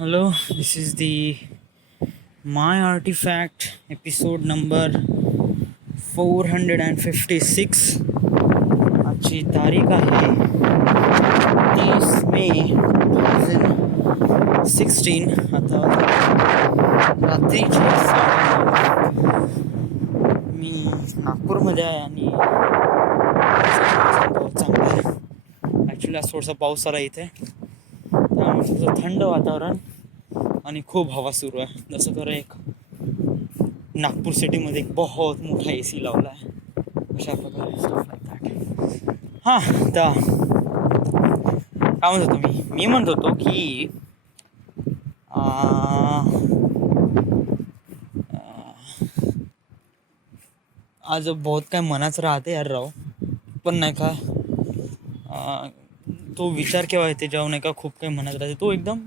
Hello, this is the My Artifact episode number 456. आजची तारीख आहे 30 मे 2016. आता रात्रीचे 9:30. मी नागपूरमध्ये आहे आणि पाऊस चांगला आहे. ॲक्च्युली आज थोडासा पाऊस आला इथे, त्यामुळे थोडंसं थंड वातावरण आणि खूप हवा सुरू आहे. जसं खरं एक नागपूर सिटीमध्ये एक बहुत मोठा AC लावला आहे, अशा प्रकारे स्टफ लाईक दॅट. हां, तर काय म्हणत होतो मी म्हणत होतो की आज बहुत काय मनाच राहते यार राव, पण नाही का तो विचार केव्हा येते जेव्हा नाही का खूप काही मनात राहते, तो एकदम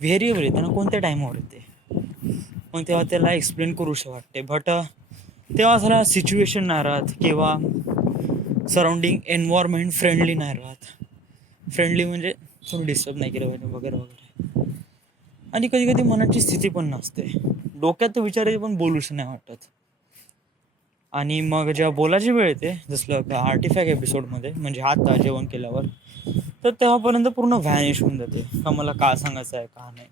व्हेरिएबल येते ना, कोणत्या टाईमावर येते मग तेव्हा त्याला एक्सप्लेन करूशी वाटते. बट तेव्हा त्याला सिच्युएशन नाही राहत किंवा सराउंडिंग एन्व्हायरमेंट फ्रेंडली नाही राहत. फ्रेंडली म्हणजे थोडं डिस्टर्ब नाही केलं पाहिजे वगैरे वगैरे. आणि कधी कधी मनाची स्थिती पण नसते, डोक्यात तो विचार येते पण बोलूशी नाही वाटत. आणि मग जेव्हा बोलायची वेळ येते, जसं का आर्टिफॅक्ट एपिसोडमध्ये, म्हणजे आता जेवण केल्यावर, तर तेव्हापर्यंत पूर्ण व्हॅनिश होऊन जाते का मला काय सांगायचं आहे का नाही.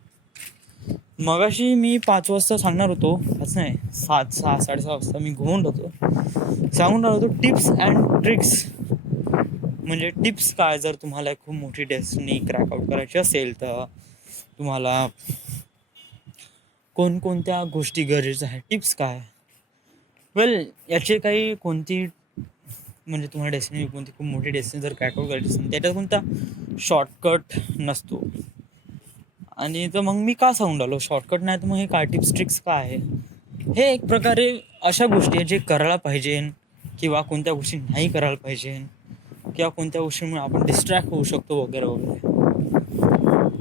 मगाशी मी 5 वाजता सांगणार होतो, 5 नाही 7, 6, 6:30 वाजता मी सांगून राहिलो होतो टिप्स अँड ट्रिक्स. म्हणजे टिप्स काय, जर तुम्हाला खूप मोठी डेस्टिनी क्रॅक आउट करायची असेल तर तुम्हाला कोणकोणत्या गोष्टी गरजेच्या आहेत. टिप्स काय, याचे काही कोणती, म्हणजे तुम्हाला डेस्टिनी कोणती खूप मोठी डेस्टिनी जर क्रॅक आउट करायची असेल त्याच्यात कोणता शॉर्टकट नसतो. आणि तर मग मी का सांगून राहिलो शॉर्टकट नाही, तर मग हे काय टिप्स ट्रिक्स काय आहे. हे एक प्रकारे अशा गोष्टी आहेत जे करायला पाहिजे किंवा कोणत्या गोष्टी नाही करायला पाहिजे किंवा कोणत्या गोष्टीमुळे आपण डिस्ट्रॅक्ट होऊ शकतो वगैरे वगैरे.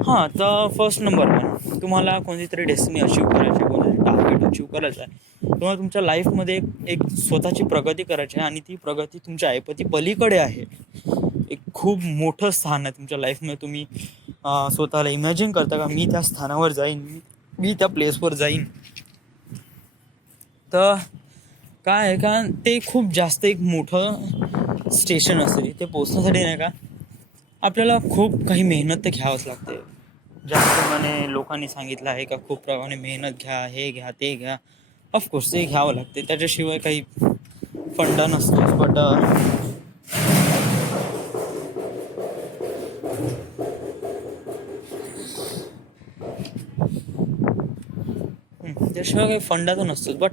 हां, तर फर्स्ट नंबर 1, तुम्हाला कोणती तरी डेस्टिनी अचीव करायची आहे, कोणतंतरी टार्गेट अचीव करायचं आहे, तुम्हाला तुमच्या लाईफमध्ये एक स्वतःची प्रगती करायची आहे आणि ती प्रगती तुमच्या ऐपती पलीकडे आहे. एक खूप मोठं स्थान आहे तुमच्या लाईफमध्ये. तुम्ही स्वतःला इमॅजिन करता का मी त्या स्थानावर जाईन, मी त्या प्लेसवर जाईन. तर काय आहे का, ते खूप जास्त एक मोठं स्टेशन असते. ते पोचण्यासाठी नाही का आपल्याला खूप काही मेहनत तर घ्यावंच लागते. ज्याप्रमाणे लोकांनी सांगितलं आहे का खूप प्रमाणे मेहनत घ्या, हे घ्या ते घ्या, ऑफकोर्स ते घ्यावं लागते, त्याच्याशिवाय काही फंडा नसतोच. बट त्याशिवाय काही फंडा तर नसतोच. बट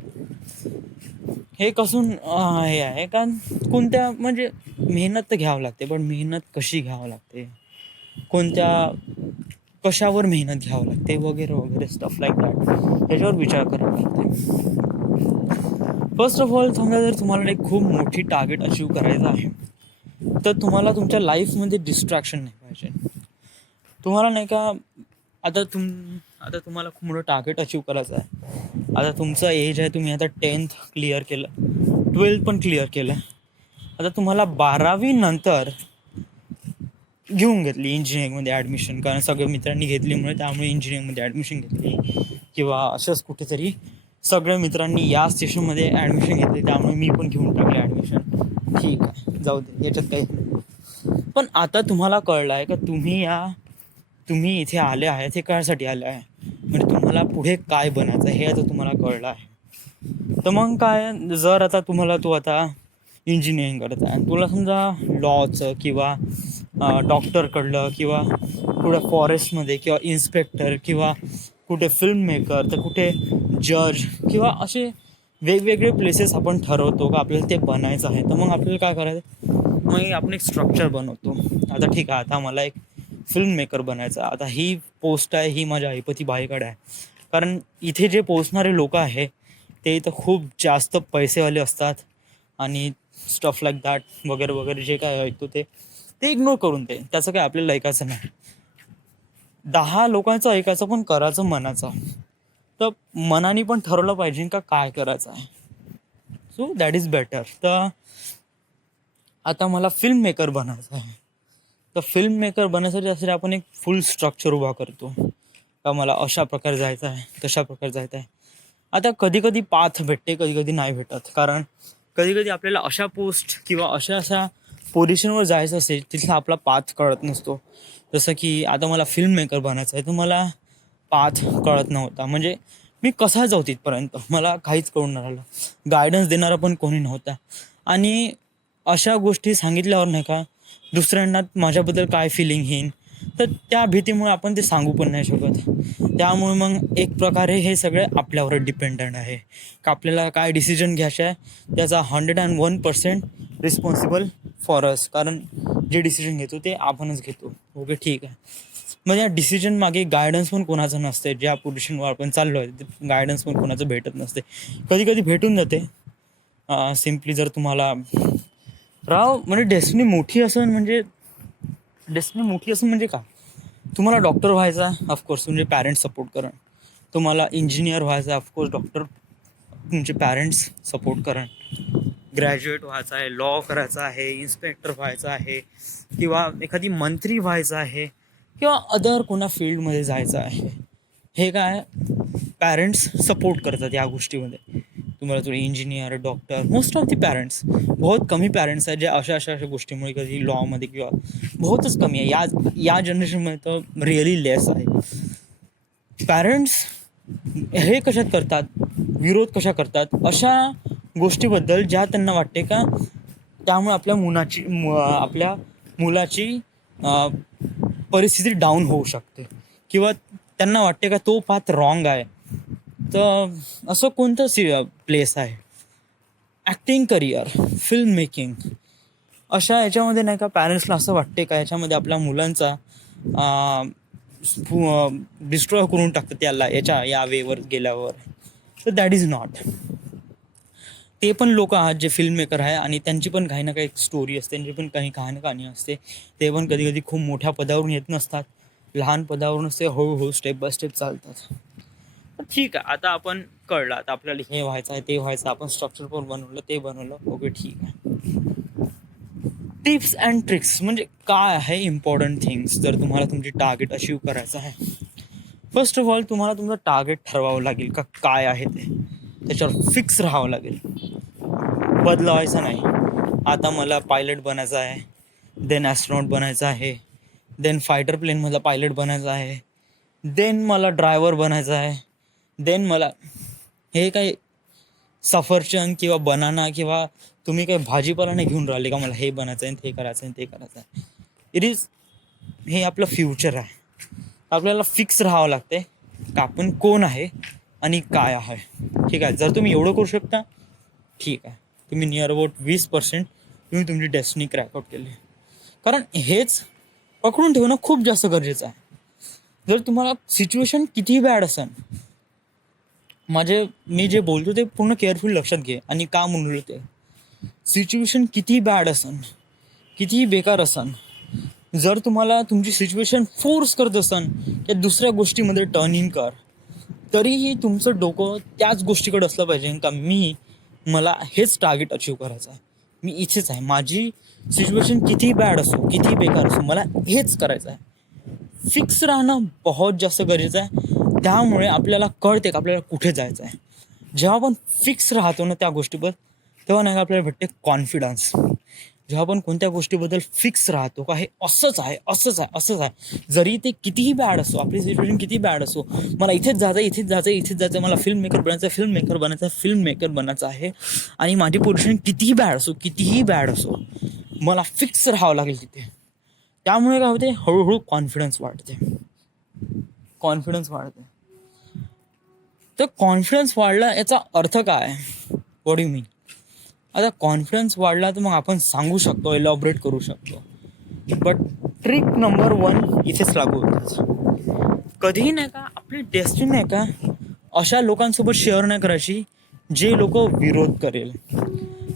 हे कसून हे आहे का, कोणत्या म्हणजे मेहनत तर घ्यावं लागते, पण मेहनत कशी घ्यावं लागते, कशावर मेहनत घ्यावं लागते वगैरे वगैरे स्टफ लाईक दॅट, ह्याच्यावर विचार करावा लागते. फर्स्ट ऑफ ऑल समजा जर तुम्हाला एक खूप मोठी टार्गेट अचीव करायचं आहे तर तुम्हाला तुमच्या लाईफमध्ये डिस्ट्रॅक्शन नाही पाहिजे. तुम्हाला नाही का आता तुम्हाला खूप मोठं टार्गेट अचीव करायचं आहे. आता तुमचं एज आहे, तुम्ही आता 10th क्लिअर केलं, 12th पण क्लिअर केलं. आता तुम्हाला 12वी नंतर घेऊन घेतली इंजिनिअरिंगमध्ये ॲडमिशन, कारण सगळ्या मित्रांनी घेतलीमुळे त्यामुळे इंजिनिअरिंगमध्ये ॲडमिशन घेतली, किंवा असंच कुठेतरी सगळ्या मित्रांनी या स्टेशनमध्ये ॲडमिशन घेतली त्यामुळे मी पण घेऊन टाकले ॲडमिशन. ठीक आहे, जाऊ दे, याच्यात काही नाही. पण आता तुम्हाला कळलं आहे का तुम्ही इथे आले आहेत हे कशासाठी आले आहे, म्हणजे तुम्हाला पुढे काय बनायचं हे आता तुम्हाला कळलं आहे. तर मग काय, जर आता तू आता इंजिनिअरिंग करत आहे आणि तुला समजा लॉचं किंवा डॉक्टरकडलं किंवा कुठे फॉरेस्टमध्ये किंवा इन्स्पेक्टर किंवा कुठे फिल्म मेकर तर कुठे जज किंवा असे वेगवेगळे प्लेसेस आपण ठरवतो का आपल्याला ते बनायचं आहे. तर मग आपल्याला काय करायचं, मग आपण एक स्ट्रक्चर बनवतो. आता ठीक आहे, आता मला एक फिल्म मेकर बनायचं. आता ही पोस्ट आहे, ही माझ्या ऐपती बाईकडे आहे, कारण इथे जे पोचणारे लोक आहे ते इथं खूप जास्त पैसेवाले असतात आणि स्टफ लाईक दॅट वगैरे वगैरे जे काय ऐकतो ते इग्नोर करून दे, त्याचं काय आपल्याला ऐकायचं नाही. 10 लोकांचं ऐकायचं पण करायचं मनाचं. तर मनाने पण ठरवलं पाहिजे का काय करायचं आहे. So that is better. तर आता मला फिल्म मेकर बनायचं आहे, तर फिल्म मेकर बनण्यासाठी आपण एक फुल स्ट्रक्चर उभा करतो. का मला अशा प्रकारे जायचं आहे, तशा प्रकारे जायचं आहे. आता कधी कधी पाथ भेटते, कधी कधी नाही भेटत. कारण कधी कधी आपल्याला अशा पोस्ट किंवा अशा पोझिशनवर जायचं असेल तिथला आपला पाथ कळत नसतो. जसं की आता मला फिल्म मेकर बनायचं आहे, तर मला पाथ कळत नव्हता. म्हणजे मी कसा जाऊ तिथपर्यंत मला काहीच कळून नाही राहिलं. गायडन्स देणारा पण कोणी नव्हता. आणि अशा गोष्टी सांगितल्यावर नाही का दुसऱ्यांना माझ्याबद्दल काय फिलिंग येईन, तर त्या भीतीमुळे आपण ते सांगू पण नाही शकत. त्यामुळे मग एक प्रकारे हे सगळे आपल्यावर डिपेंडंट आहे का आपल्याला काय डिसिजन घ्यायचं आहे त्याचा 101% रिस्पॉन्सिबल फॉर अस. कारण जे डिसिजन घेतो ते आपणच घेतो. ओके, ठीक आहे. म्हणजे या डिसिजन मागे गायडन्स पण कोणाचं नसते. ज्या पोझिशनवर आपण चाललो आहे ते गायडन्स पण कोणाचं भेटत नसते. कधी कधी भेटून जाते. सिम्पली जर तुम्हाला म्हणजे डेस्टिनी मोठी असेल म्हणजे काय, तुम्हाला डॉक्टर व्हायचा ऑफकोर्स तुमचे पॅरेंट्स सपोर्ट करण. तुम्हाला इंजिनियर व्हायचं ऑफकोर्स तुमचे पॅरेंट्स सपोर्ट करण. ग्रॅज्युएट व्हायचं आहे, लॉ करायचा आहे, इन्स्पेक्टर व्हायचं आहे, किंवा एखादी मंत्री व्हायचं आहे, किंवा अदर कोणा फील्डमध्ये जायचं आहे, हे काय पॅरेंट्स सपोर्ट करतात या गोष्टीमध्ये. तुम्हाला थोडी engineer, doctor, most of the parents, बहुत कमी पॅरेंट्स आहेत जे अशा गोष्टीमुळे कधी लॉमध्ये किंवा बहुतच कमी आहे. या जनरेशनमध्ये तर रिअली लेस आहे. पॅरेंट्स हे कशात करतात, विरोध कशा करतात अशा गोष्टीबद्दल ज्या त्यांना वाटते का त्यामुळे आपल्या मुलाची परिस्थिती डाऊन होऊ शकते, किंवा त्यांना वाटते का तो पाथ रॉंग आहे. तर असं कोणतं प्लेस आहे, ॲक्टिंग करिअर, फिल्म मेकिंग, अशा याच्यामध्ये नाही का पॅरेंट्सला असं वाटते का याच्यामध्ये आपल्या मुलांचा डिस्ट्रॉय करून टाकतं त्याला या वेवर गेल्यावर. तर दॅट इज नॉट. ते पण लोक आहेत जे फिल्म मेकर आहे आणि त्यांची पण काही ना काही स्टोरी असते, त्यांची पण काही कहाणी असते. ते पण कधी कधी खूप मोठ्या पदावरून येत नसतात, लहान पदावरून असते, हळूहळू स्टेप बाय स्टेप चालतात. तर ठीक आहे, आता आपण कळलं, आता आपल्याला हे व्हायचं आहे, ते व्हायचं, आपण स्ट्रक्चर पण बनवलं, ते बनवलं, ओके ठीक आहे. टिप्स अँड ट्रिक्स म्हणजे काय आहे इम्पॉर्टंट थिंग्स जर तुम्हाला तुमची टार्गेट अचीव करायचं आहे. फर्स्ट ऑफ ऑल तुम्हाला तुमचं टार्गेट ठरवावं लागेल का काय आहे ते, त्याच्यावर फिक्स राहावं लागेल, बदलवायचं नाही. आता मला पायलट बनायचं आहे, देन ॲस्ट्रॉनॉट बनायचं आहे, देन फायटर प्लेनमधला पायलट बनायचं आहे, देन मला ड्रायव्हर बनायचं आहे, देन मला हे काही सफरचंद किंवा बनाना किंवा तुम्ही काही भाजीपाला नाही घेऊन राहिले का मला हे बनायचं आहे, ते करायचं आहे, ते करायचं आहे. हे आपलं फ्युचर आहे. आपल्याला फिक्स राहावं लागते का आपण कोण आहे आणि काय आहे. ठीक आहे, जर तुम्ही एवढं करू शकता ठीक आहे, तुम्ही नियर अबाउट 20% तुम्ही तुमची डेस्टिनी क्रॅक आउट केली. कारण हेच पकडून ठेवणं खूप जास्त गरजेचं आहे. जर तुम्हाला सिच्युएशन कितीही बॅड असेल, मी जे बोलतो ते पूर्ण केअरफुल लक्षात घे आणि का म्हणलं ते. सिच्युएशन कितीही बॅड असेल, कितीही बेकार असेल, जर तुम्हाला तुमची सिच्युएशन फोर्स करत असेल या दुसऱ्या गोष्टीमध्ये टर्न इन कर, तरीही तुमचं डोकं त्याच गोष्टीकडे असलं पाहिजे का मला हेच टार्गेट अचीव करायचं आहे, मी इथेच आहे, माझी सिच्युएशन कितीही बॅड असो, कितीही बेकार असो, मला हेच करायचं आहे. फिक्स राहणं बहुत जास्त गरजेचं आहे. त्यामुळे आपल्याला कळते का आपल्याला कुठे जायचं आहे. जेव्हा आपण फिक्स राहतो ना त्या गोष्टीबद्दल, तेव्हा नाही का आपल्याला भेटते कॉन्फिडन्स. जेव्हा आपण कोणत्या गोष्टीबद्दल फिक्स राहतो का हे असंच आहे, असंच आहे, असंच आहे, जरी ते कितीही बॅड असो, आपली सिच्युएशन कितीही बॅड असो, मला इथेच जायचं, मला फिल्म मेकर बनायचं आहे आणि माझी पोझिशन कितीही बॅड असो मला फिक्स राहावं लागेल तिथे. त्यामुळे काय होते, हळूहळू कॉन्फिडन्स वाढते. तर कॉन्फिडन्स वाढला याचा अर्थ काय, व्हॉट डू यू मीन. आता कॉन्फिडन्स वाढला तर मग आपण सांगू शकतो, एलॉबरेट करू शकतो. बट ट्रिक नंबर 1 इथेच लागू होतं. कधीही नाही का आपली डेस्टिनी नाही का अशा लोकांसोबत शेअर नाही करायची जे लोक विरोध करेल.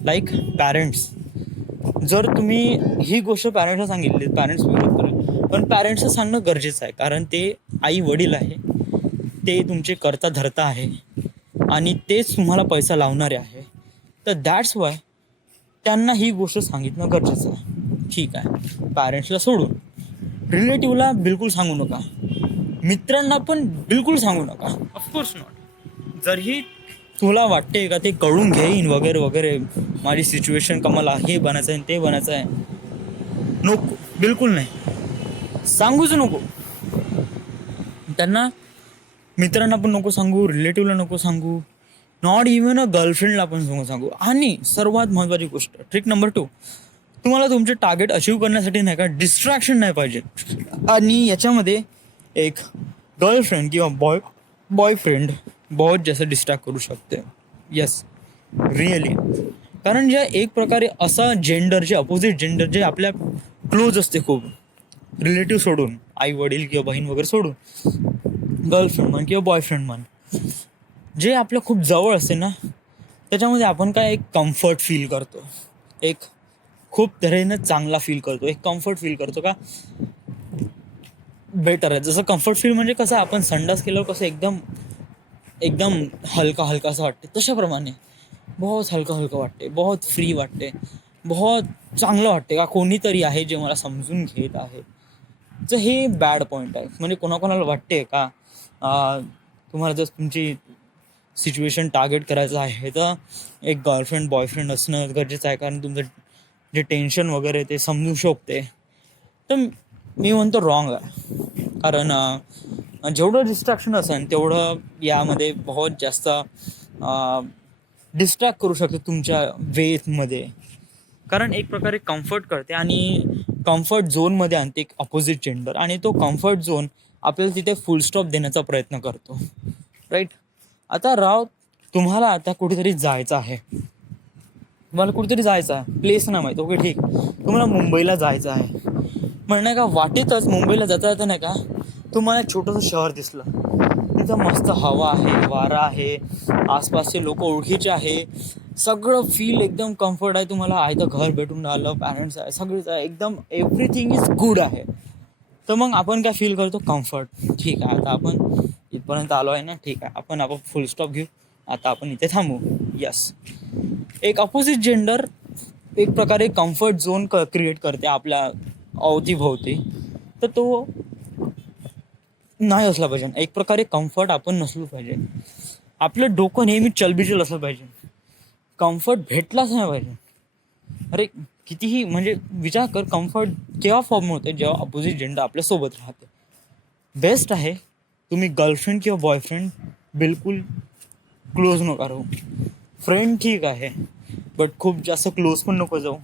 Like parents. जर तुम्ही ही गोष्ट पॅरेंट्सला सांगितली, पॅरेंट्स विरोध करेल, पण पॅरेंट्सचं सांगणं गरजेचं आहे. कारण ते आई वडील आहे, ते तुमचे करता धरता आहे आणि तेच तुम्हाला पैसा लावणारे आहे. तर दॅट्स वाय त्यांना ही गोष्ट सांगितणं गरजेचं आहे. ठीक आहे, पॅरेंट्सला सोडून रिलेटिव्हला बिलकुल सांगू नका. मित्रांना पण बिलकुल सांगू नका, ऑफकोर्स नॉट. जरही तुला वाटते का ते कळून घेईन वगैरे वगैरे, माझी सिच्युएशन का मला हे बनायचं आहे ते बनायचं आहे, नको, बिलकुल नाही, सांगूच नको त्यांना. मित्रांना पण नको सांगू, रिलेटिव्हला नको सांगू, नॉट इव्हन अ गर्लफ्रेंडला पण नको सांगू. आणि सर्वात महत्त्वाची गोष्ट, ट्रिक नंबर 2, तुम्हाला तुमचे टार्गेट अचीव करण्यासाठी नाही का डिस्ट्रॅक्शन नाही पाहिजे. आणि याच्यामध्ये एक गर्लफ्रेंड किंवा बॉयफ्रेंड बहुत जास्त डिस्ट्रॅक्ट करू शकते. Yes, really. कारण जे एक प्रकारे असा जेंडर, जे अपोजिट जेंडर जे आपल्या क्लोज असते खूप, रिलेटिव्ह सोडून, आई वडील किंवा बहीण वगैरे सोडून, गर्लफ्रेंड म्हण किंवा बॉयफ्रेंड म्हण, जे आपल्या खूप जवळ असते ना, त्याच्यामध्ये आपण काय एक कम्फर्ट फील करतो, एक खूप तऱ्हेनं चांगला फील करतो, एक कम्फर्ट फील करतो का बेटर आहे. जसं कम्फर्ट फील म्हणजे कसं, आपण संडास केल्यावर कसं एकदम एकदम हलका हलका असं वाटते, तशाप्रमाणे बहुत हलका हलका वाटते, बहुत फ्री वाटते, बहुत चांगलं वाटते का कोणीतरी आहे जे मला समजून घेत आहे. तर हे बॅड पॉईंट आहे. म्हणजे कोणाकोणाला वाटते का तुम्हाला जर तुमची सिच्युएशन टार्गेट करायचं आहे तर एक गर्लफ्रेंड बॉयफ्रेंड असणं गरजेचं आहे, कारण तुमचं जे टेन्शन वगैरे ते समजू शकते. तर मी म्हणतो रॉंग आहे. कारण जेवढं डिस्ट्रॅक्शन असेल तेवढं यामध्ये बहुत जास्त डिस्ट्रॅक्ट करू शकते तुमच्या वेमध्ये. कारण एक प्रकारे कम्फर्ट करते आणि कम्फर्ट झोनमध्ये आणते एक अपोजिट जेंडर, आणि तो कम्फर्ट झोन आपल्याला तिथे फुल स्टॉप देण्याचा प्रयत्न करतो, राईट. आता तुम्हाला आता कुठेतरी जायचं आहे, प्लेस नाही माहीत, ओके ठीक, तुम्हाला मुंबईला जायचं आहे. म्हणणं का वाटेतच मुंबईला जाता जाता नाही का तुम्हाला छोटंसं शहर दिसलं, तिथं मस्त हवा आहे, वारा आहे, आसपासचे लोक ओळखीचे आहे, सगळं फील एकदम कम्फर्ट आहे, तुम्हाला आहे तर घर भेटून राहिलं, पॅरेंट्स आहे, सगळंच आहे, एकदम एव्हरीथिंग इज गुड आहे. तर मग आपण काय फील करतो, कम्फर्ट. ठीक आहे, आता आपण इथपर्यंत आलो आहे ना, ठीक आहे, आपण फुल स्टॉप घेऊ, आता आपण इथे थांबू. यस, एक अपोजिट जेंडर एक प्रकारे कम्फर्ट झोन क्रिएट करते आपल्या अवतीभोवती, तर तो नाही असला पाहिजे. एक प्रकारे कम्फर्ट आपण नसलो पाहिजे. आपलं डोकं नेहमी चलबिचल असलं पाहिजे, कम्फर्ट भेटलाच नाही पाहिजे. अरे कितीही म्हणजे विचार कर, कम्फर्ट केव्हा फॉर्म होते, जेव्हा अपोजिट जेंडर आपल्यासोबत राहते. बेस्ट आहे तुम्ही गर्लफ्रेंड किंवा बॉयफ्रेंड बिलकुल क्लोज नका राहू. फ्रेंड ठीक आहे, बट खूप जास्त क्लोज पण नको जाऊ,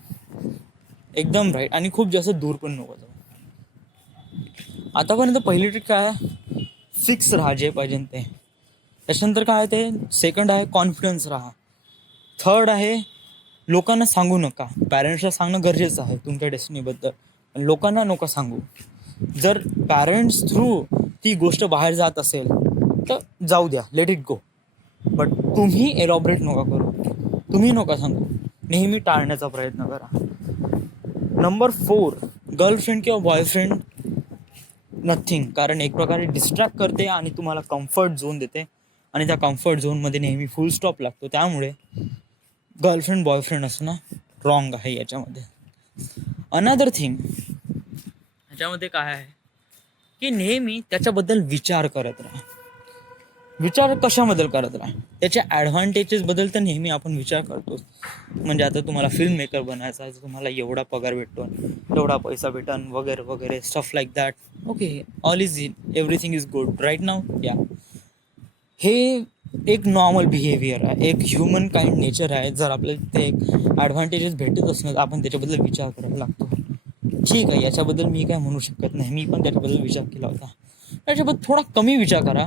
एकदम राईट. आणि खूप जास्त दूर पण नको जाऊ. आतापर्यंत पहिली ट्रिक काय, फिक्स राहा जे पाहिजे ते. त्याच्यानंतर काय ते, सेकंड आहे कॉन्फिडन्स राहा. थर्ड आहे लोकांना सांगू नका. पॅरेंट्सला सांगणं गरजेचं आहे तुमच्या डेस्टिनीबद्दल, लोकांना नका सांगू. जर पॅरेंट्स थ्रू ती गोष्ट बाहेर जात असेल तर जाऊ द्या, लेट इट गो. बट तुम्ही एलॉबरेट नका करू, तुम्ही नका सांगू, नेहमी टाळण्याचा प्रयत्न करा. नंबर 4, गर्लफ्रेंड किंवा बॉयफ्रेंड नथिंग. कारण एक प्रकारे डिस्ट्रॅक्ट करते आणि तुम्हाला कम्फर्ट झोन देते, आणि त्या कम्फर्ट झोनमध्ये नेहमी फुल स्टॉप लागतो. त्यामुळे गर्लफ्रेंड बॉयफ्रेंड असणं रॉंग आहे याच्यामध्ये. अनदर थिंग ह्याच्यामध्ये काय आहे की नेहमी त्याच्याबद्दल विचार करत राहा. विचार कशाबद्दल करत राहा, त्याच्या ॲडव्हान्टेजेसबद्दल तर नेहमी आपण विचार करतो. म्हणजे आता तुम्हाला फिल्म मेकर बनायचं आहे, तुम्हाला एवढा पगार भेटतो, एवढा पैसा भेटन वगैरे वगैरे, stuff like that. Okay, all is everything is good right now. या हे एक नॉर्मल बिहेवियर आहे, एक ह्युमन काइंड नेचर आहे. जर आपल्याला ते एक ॲडव्हान्टेजेस भेटत असणार तर आपण त्याच्याबद्दल विचार करायला लागतो. ठीक आहे, याच्याबद्दल मी काय म्हणू शकत नाही, मी पण त्याच्याबद्दल विचार केला होता. त्याच्याबद्दल थोडा कमी विचार करा.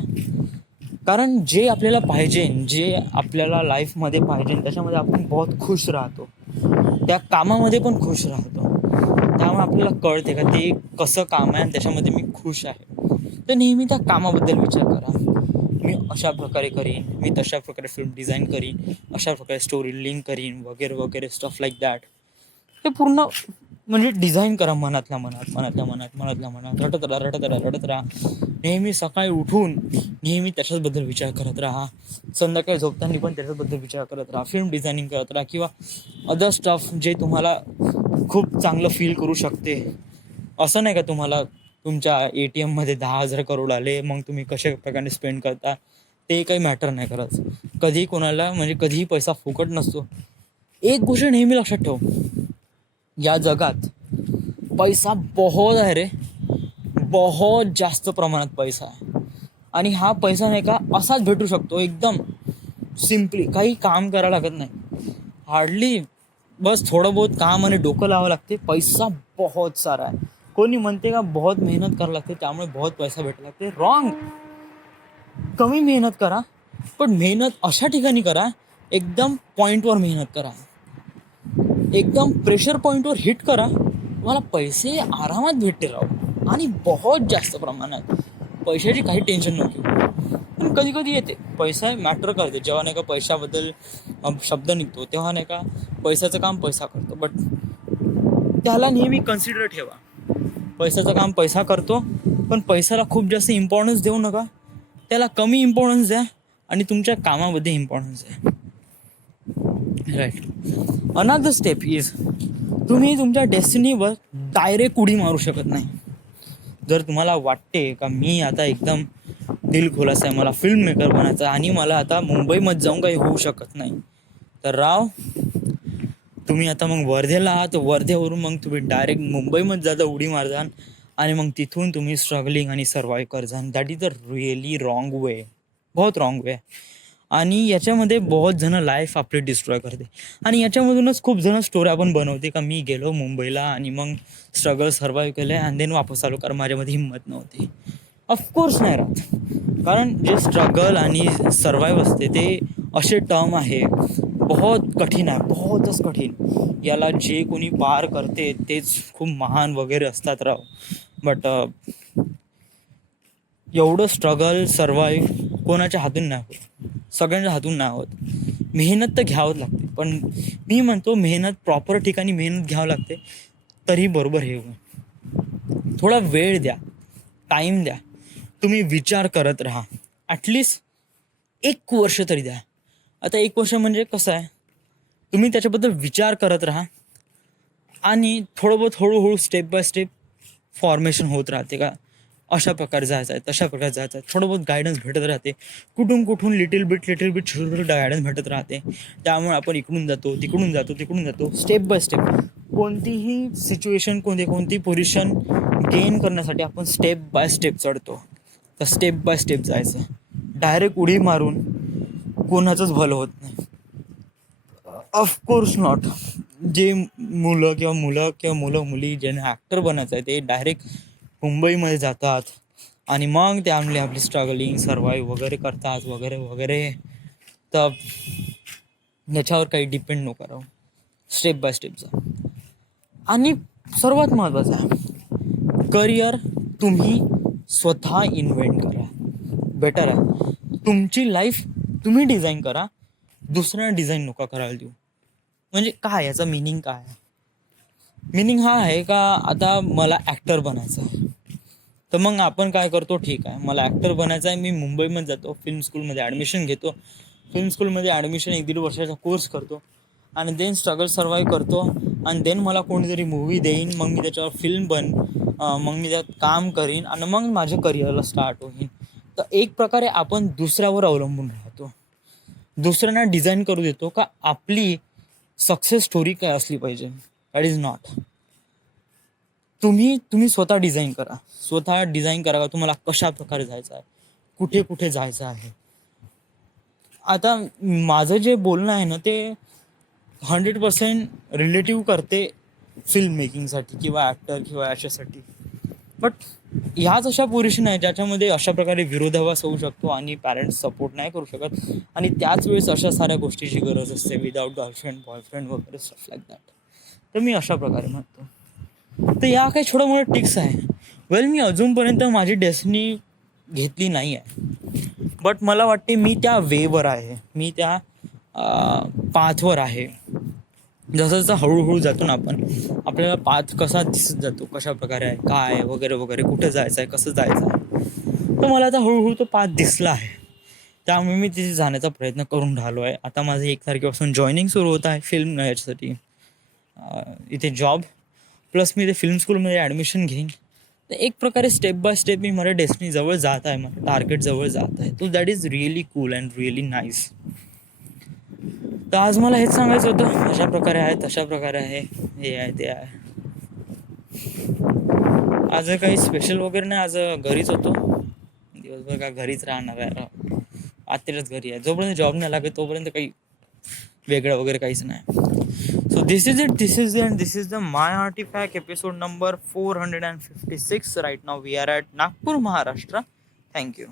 कारण जे आपल्याला पाहिजे, जे आपल्याला लाईफमध्ये पाहिजे, त्याच्यामध्ये आपण बहुत खुश राहतो, त्या कामामध्ये पण खुश राहतो. त्यामुळे आपल्याला कळते का ते कसं काम आहे आणि त्याच्यामध्ये मी खुश आहे. तर नेहमी त्या कामाबद्दल विचार करा. मी अशा प्रकारे करीन, मी तशा प्रकारे फिल्म डिझाईन करीन, अशा प्रकारे स्टोरी लिंक करीन वगैरे वगैरे, स्टफ लाईक दॅट. ते पूर्ण म्हणजे डिझाईन करा मनातल्या मनात, रटत राहा. नेहमी सकाळी उठून नेहमी त्याच्याबद्दल विचार करत राहा, संध्याकाळी झोपताना पण त्याच्याबद्दल विचार करत राहा, फिल्म डिझायनिंग करत राहा किंवा अदर स्टफ जे तुम्हाला खूप चांगलं फील करू शकते. असं नाही का तुम्हाला तुमच्या ATM मध्ये 10,000 करोड आले, मग तुम्ही कशा प्रकारे स्पेंड करता ते काही मॅटर नाही करत. कधी कोणाला म्हणजे कधीही पैसा फुकट नसतो. एक गोष्ट नेहमी लक्षात ठेव, या जगात पैसा बहुत आहे रे, बहुत जास्त प्रमाणात पैसा आहे. आणि हा पैसा नाही का असाच भेटू शकतो एकदम सिम्पली, काही काम करावं लागत नाही हार्डली, बस थोडं बहुत काम आणि डोकं लावावं लागते, पैसा बहुत सारा आहे. कोणी म्हणते का बहुत मेहनत करावं लागते त्यामुळे बहुत पैसा भेटायला लागते, रॉंग. कमी मेहनत करा, पण मेहनत अशा ठिकाणी करा, एकदम पॉईंटवर मेहनत करा, एकदम प्रेशर पॉईंटवर हिट करा, तुम्हाला पैसे आरामात भेटते राहू, आणि बहुत जास्त प्रमाणात. पैशाची काही टेन्शन नको. पण कधी कधी येते, पैसा मॅटर करते. जेव्हा नाही का पैशाबद्दल शब्द निघतो तेव्हा नाही का पैशाचं काम पैसा करतो, बट त्याला नेहमी कन्सिडर ठेवा. पैशाचं काम पैसा करतो, पण पैशाला खूप जास्त इम्पॉर्टन्स देऊ नका, त्याला कमी इम्पॉर्टन्स द्या आणि तुमच्या कामामध्ये इम्पॉर्टन्स द्या. राईट. अनदर स्टेप इज, तुम्ही तुमच्या डेस्टिनीवर डायरेक्ट उडी मारू शकत नाही. जर तुम्हाला वाटते का मी आता एकदम दिल खुलासा आहे, मला फिल्म मेकर बनायचं आणि मला आता मुंबईमध्ये जाऊन काही होऊ शकत नाही, तर राव तुम्ही आता मग वर्धेला आहात, वर्धेवरून मग तुम्ही डायरेक्ट मुंबईमध्ये जाता, उडी मारजान आणि मग तिथून तुम्ही स्ट्रगलिंग आणि सर्वाईव्ह करजान. That is the really wrong way, बहुत रॉंग वे. आणि याच्यामध्ये बहुत जण लाईफ आपली डिस्ट्रॉय करते. आणि याच्यामधूनच खूप जण स्टोरी आपण बनवते का मी गेलो मुंबईला आणि मग स्ट्रगल सर्वाईव्ह केलं आणि देन वापस आलो कारण माझ्यामध्ये हिंमत नव्हती. ऑफकोर्स नाही राहत, कारण जे स्ट्रगल आणि सर्वाईव्ह असते ते असे टर्म आहे, बहुत कठीण आहे, बहुतच कठीण. याला जे कोणी पार करते तेच खूप महान वगैरे असतात राव. बट एवढं स्ट्रगल सर्वाईव्ह कोणाच्या हातून नाही होत, सगळ्यांच्या हातून नाही होत. मेहनत तर घ्यावंच लागते, पण मी म्हणतो मेहनत प्रॉपर ठिकाणी मेहनत घ्यावं लागते, तरी बरोबर हे होईल. थोडा वेळ द्या, टाईम द्या, तुम्ही विचार करत राहा. ॲटलिस्ट 1 वर्ष तरी द्या. आता 1 वर्ष म्हणजे कसं आहे, तुम्ही त्याच्याबद्दल विचार करत राहा आणि थोडं बहुत हळूहळू स्टेप बाय स्टेप फॉर्मेशन होत राहते का अशा प्रकारे जायचं आहे, तशा प्रकारे जायचं आहे. थोडं बहुत गायडन्स भेटत राहते, कुठून लिटिल बिट छोटं गायडन्स भेटत राहते. त्यामुळे आपण इकडून जातो, तिकडून जातो, स्टेप बाय स्टेप. कोणतीही सिच्युएशन, कोणती पोझिशन गेन करण्यासाठी आपण स्टेप बाय स्टेप चढतो, तर स्टेप बाय स्टेप जायचं. डायरेक्ट उडी मारून कोणाचंच भलं होत नाही, ऑफकोर्स नॉट. जे मुलं मुली ज्यांना ॲक्टर बनायचं आहे ते डायरेक्ट मुंबईमध्ये जातात आणि मग त्यामुळे आपली स्ट्रगलिंग सर्वाईव्ह वगैरे करतात वगैरे. तर याच्यावर काही डिपेंड नको राहू, स्टेप बाय स्टेप जा. आणि सर्वात महत्त्वाचं आहे, करिअर तुम्ही स्वतः इन्व्हेंट करा, बेटर आहे. तुमची लाईफ तुम्ही डिझाईन करा, दुसऱ्यांना डिझाईन नका करायला देऊ. म्हणजे काय याचा मिनिंग काय आहे? मिनिंग हा आहे का आता मला ॲक्टर बनायचं आहे, तर मग आपण काय करतो, ठीक आहे मला ॲक्टर बनायचं आहे, मी मुंबईमध्ये जातो, फिल्म स्कूलमध्ये ॲडमिशन घेतो, फिल्म स्कूलमध्ये ॲडमिशन 1-1.5 वर्षाचा कोर्स करतो आणि देन स्ट्रगल सर्वाईव्ह करतो आणि देन मला कोणीतरी मूवी देईन, मग मी त्याच्यावर फिल्म मग मी त्यात काम करीन आणि मग माझ्या करिअरला स्टार्ट होईन. तर एक प्रकारे आपण दुसऱ्यावर अवलंबून राहतो, दुसऱ्यांना डिझाईन करू देतो का आपली सक्सेस स्टोरी काय असली पाहिजे. That is not. तुम्ही स्वतः डिझाईन करा का तुम्हाला कशा प्रकारे जायचं आहे, कुठे जायचं आहे. आता माझं जे बोलणं आहे ना ते 100% रिलेटिव्ह करते फिल्म मेकिंगसाठी किंवा ॲक्टर किंवा अशासाठी. बट ह्याच अशा पोझिशन आहे ज्याच्यामध्ये अशा प्रकारे विरोधाभास होऊ शकतो आणि पॅरेंट्स सपोर्ट नाही करू शकत, आणि त्याच वेळेस अशा साऱ्या गोष्टीची गरज असते, विदाऊट गर्लफ्रेंड बॉयफ्रेंड वगैरे स्टफ लाईक दॅट. तर मी अशा प्रकारे म्हणतो. तर या काही छोट्या मोठ्या टिक्स आहे. वेल, मी अजूनपर्यंत माझी डेस्टिनी घेतली नाही आहे, बट मला वाटते मी त्या वेवर आहे, मी त्या पाथवर आहे. जसं हळूहळू जातो ना आपण, आपल्याला पाथ कसा दिसत जातो, कशा प्रकारे आहे, काय वगैरे कुठे जायचं आहे, कसं जायचं आहे. तर मला आता हळूहळू तो पाथ दिसला आहे, त्यामुळे मी तिथे जाण्याचा प्रयत्न करून राहिलो आहे. आता माझं 1 तारखेपासून जॉईनिंग सुरू होत आहे फिल्म याच्यासाठी, इथे जॉब, प्लस मी ते फिल्म स्कूलमध्ये ॲडमिशन घेईन तर एक प्रकारे स्टेप बाय स्टेप मी माझ्या डेस्टिनी जवळ जात आहे, माझ्या टार्गेट जवळ जात आहे. तो that is really cool and really nice. तर आज मला हेच सांगायचं होतं, अशा प्रकारे आहे, तशा प्रकारे आहे, हे आहे ते आहे. आज काही स्पेशल वगैरे नाही, आज घरीच होतो दिवसभर, का घरीच राहणार आहे, आत्ताच घरी आहे. जोपर्यंत जॉब नाही लागेल तोपर्यंत काही वेगळं वगैरे काहीच नाही. So this is it, this is the my artifact episode number 456. Right now we are at Nagpur, Maharashtra. Thank you.